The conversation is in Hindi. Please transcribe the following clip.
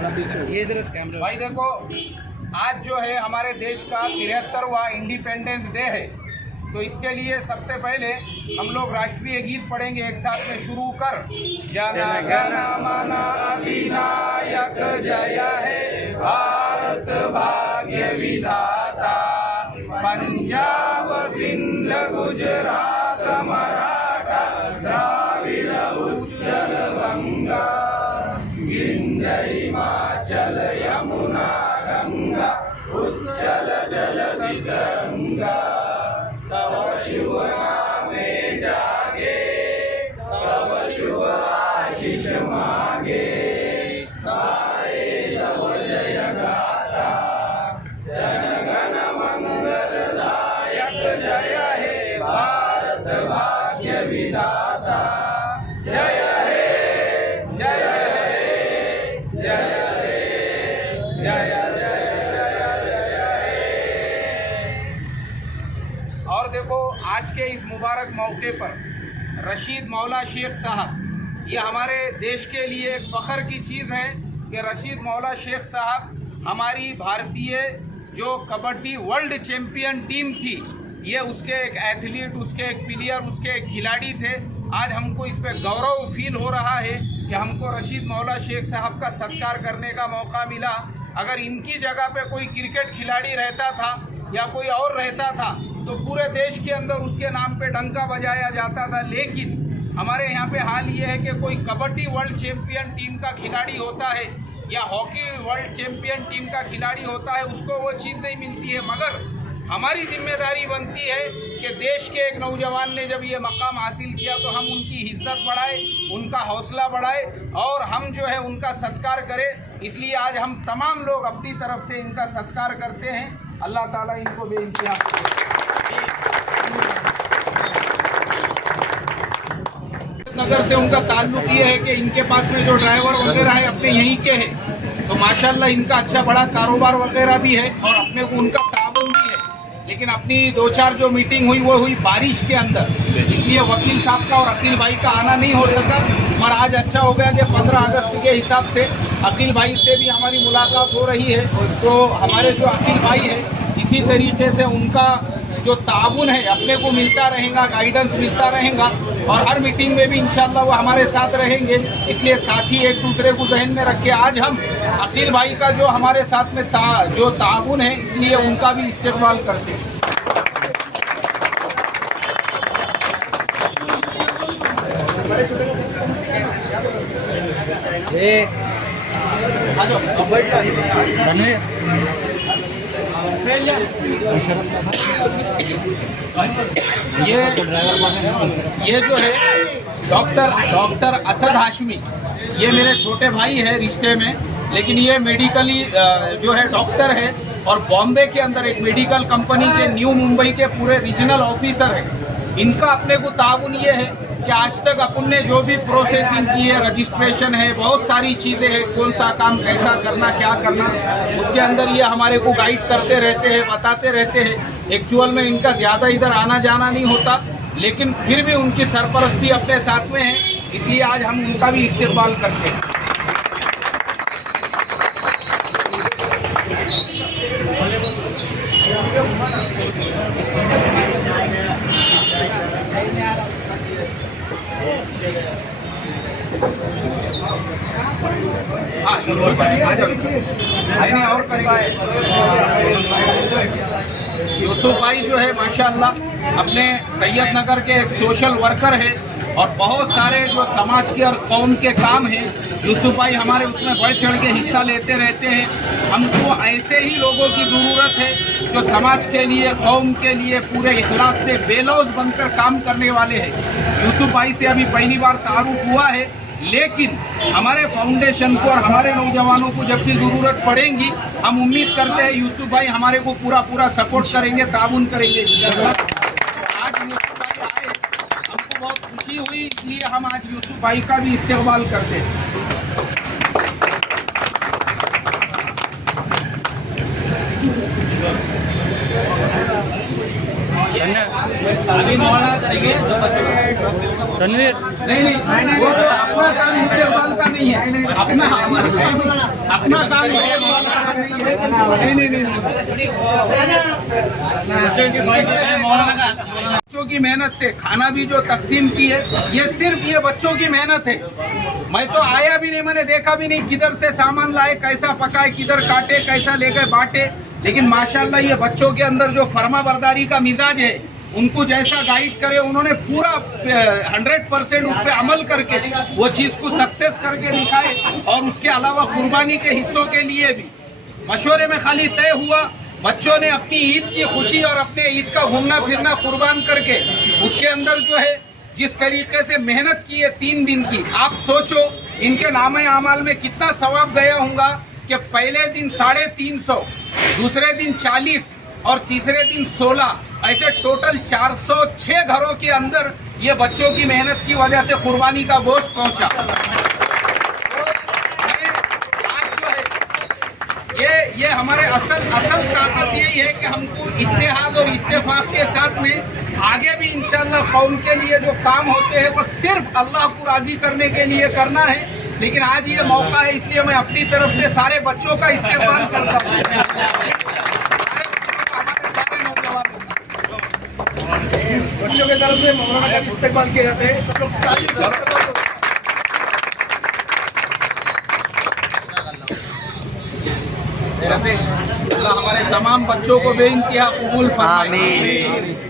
भाई देखो, आज जो है हमारे देश का 73वां इंडिपेंडेंस डे है, तो इसके लिए सबसे पहले हम लोग राष्ट्रीय गीत पढ़ेंगे एक साथ में। शुरू कर। जन गण मन अधिनायक जय हे भारत भाग्य विधाता, पंजाब सिंध गुजरात मराठा द्राविड़ उच्चल गंगा, विंध्य हिमाचल यमुना गंगा, उच्चल जलधि तरंगा। तव शुभ नामे जागे, तव शुभ आशीष मांगे, गाए तव जय गाथा, जन गण मंगलदायक जय हे भारत भाग्य विधाता। जय हे जय हे जय हे जय जय जय हे। और देखो, आज के इस मुबारक मौके पर रशीद मौला शेख साहब, ये हमारे देश के लिए एक फ़ख्र की चीज़ है कि रशीद मौला शेख साहब हमारी भारतीय जो कबड्डी वर्ल्ड चैम्पियन टीम थी, ये उसके एक एथलीट, उसके एक प्लेयर, उसके एक खिलाड़ी थे। आज हमको इस पे गौरव फील हो रहा है कि हमको रशीद मौला शेख साहब का सत्कार करने का मौका मिला। अगर इनकी जगह पे कोई क्रिकेट खिलाड़ी रहता था या कोई और रहता था तो पूरे देश के अंदर उसके नाम पे डंका बजाया जाता था। लेकिन हमारे यहाँ पे हाल ये है कि कोई कबड्डी वर्ल्ड चैम्पियन टीम का खिलाड़ी होता है या हॉकी वर्ल्ड चैम्पियन टीम का खिलाड़ी होता है, उसको वो चीज़ नहीं मिलती है। मगर हमारी जिम्मेदारी बनती है कि देश के एक नौजवान ने जब ये मकाम हासिल किया तो हम उनकी इज्जत बढ़ाए, उनका हौसला बढ़ाए और हम जो है उनका सत्कार करें। इसलिए आज हम तमाम लोग अपनी तरफ से इनका सत्कार करते हैं। अल्लाह ताला इनको बेइंतहा नगर से उनका ताल्लुक ये है कि इनके पास में जो ड्राइवर वगैरह है अपने यहीं के हैं, तो माशाल्लाह इनका अच्छा बड़ा कारोबार वगैरह भी है और अपने को उनका ताबन भी है। लेकिन अपनी 2-4 जो मीटिंग हुई वो हुई बारिश के अंदर, इसलिए वकील साहब का और अकील भाई का आना नहीं हो सका। पर आज अच्छा हो गया कि 15 अगस्त के हिसाब से अकील भाई से भी हमारी मुलाकात हो रही है। तो हमारे जो अकील भाई है, इसी तरीके से उनका जो ताउन है अपने को मिलता रहेगा, गाइडेंस मिलता रहेगा और हर मीटिंग में भी इंशाल्लाह वो हमारे साथ रहेंगे। इसलिए साथी एक दूसरे को ध्यान में रख के आज हम अकील भाई का जो हमारे साथ में जो ताउन है, इसलिए उनका भी इस्तेमाल करते हैं। ये जो है डॉक्टर असद हाशमी, ये मेरे छोटे भाई है रिश्ते में, लेकिन ये मेडिकली जो है डॉक्टर है और बॉम्बे के अंदर एक मेडिकल कंपनी के न्यू मुंबई के पूरे रीजनल ऑफिसर है। इनका अपने को ताउन ये है कि आज तक अपन ने जो भी प्रोसेसिंग की है, रजिस्ट्रेशन है, बहुत सारी चीज़ें हैं, कौन सा काम कैसा करना, क्या करना, उसके अंदर ये हमारे को गाइड करते रहते हैं, बताते रहते हैं। एक्चुअल में इनका ज़्यादा इधर आना जाना नहीं होता, लेकिन फिर भी उनकी सरपरस्ती अपने साथ में है, इसलिए आज हम उनका भी इस्तेमाल करते हैं। और करेंगे। यूसुफ भाई जो है माशाअल्लाह अपने सैयद नगर के एक सोशल वर्कर है और बहुत सारे जो समाज के और कौम के काम हैं, यूसुफ भाई हमारे उसमें बढ़ चढ़ के हिस्सा लेते रहते हैं। हमको ऐसे ही लोगों की ज़रूरत है जो समाज के लिए, कौम के लिए पूरे इखलास से बेलौज बनकर काम करने वाले हैं। यूसुफ भाई से अभी पहली बार तारुफ हुआ है, लेकिन हमारे फाउंडेशन को और हमारे नौजवानों को जब भी ज़रूरत पड़ेगी, हम उम्मीद करते हैं यूसुफ भाई हमारे को पूरा सपोर्ट करेंगे, ताउन करेंगे। आज यूसुफ भाई आए, हमको बहुत खुशी हुई, इसलिए हम आज यूसुफ भाई का भी इस्तेमाल करते हैं। अभी मौला चाहिए रणवीर, नहीं वो तो अपना काम इस्तेमाल का नहीं नहीं है, अपना अपना काम बच्चों की मेहनत से खाना भी जो तकसीम की है, ये सिर्फ ये बच्चों की मेहनत है। मैं तो आया भी नहीं, मैंने देखा भी नहीं किधर से सामान लाए, कैसा पकाए, किधर काटे, कैसा लेकर बांटे। लेकिन माशाल्लाह ये बच्चों के अंदर जो फर्मा बरदारी का मिजाज है, उनको जैसा गाइड करे उन्होंने पूरा 100% उस पर अमल करके वो चीज़ को सक्सेस करके दिखाए। और उसके अलावा कुर्बानी के हिस्सों के लिए भी मशवरे में खाली तय हुआ, बच्चों ने अपनी ईद की खुशी और अपने ईद का घूमना फिरना कुर्बान करके उसके अंदर जो है जिस तरीके से मेहनत की है 3 दिन की, आप सोचो इनके नामे आमाल में कितना सवाब गया होगा कि पहले दिन 350, दूसरे दिन 40 और तीसरे दिन 16, ऐसे टोटल 406 घरों के अंदर ये बच्चों की मेहनत की वजह से कुर्बानी का गोश्त पहुंचा। ये हमारे असल ताकत यही है कि हमको इत्तेहाद और इत्तेफाक के साथ में आगे भी इंशाल्लाह कौम के लिए जो काम होते हैं वो सिर्फ अल्लाह को राजी करने के लिए करना है। लेकिन आज ये मौका है, इसलिए मैं अपनी तरफ से सारे बच्चों का इस्तेमाल करता हूँ। बच्चों के तरफ से मौलाना का इस्तेमाल किए जाते हैं। सब लोग अल्लाह हमारे तमाम बच्चों को बेइंतहा कबूल फरमाए।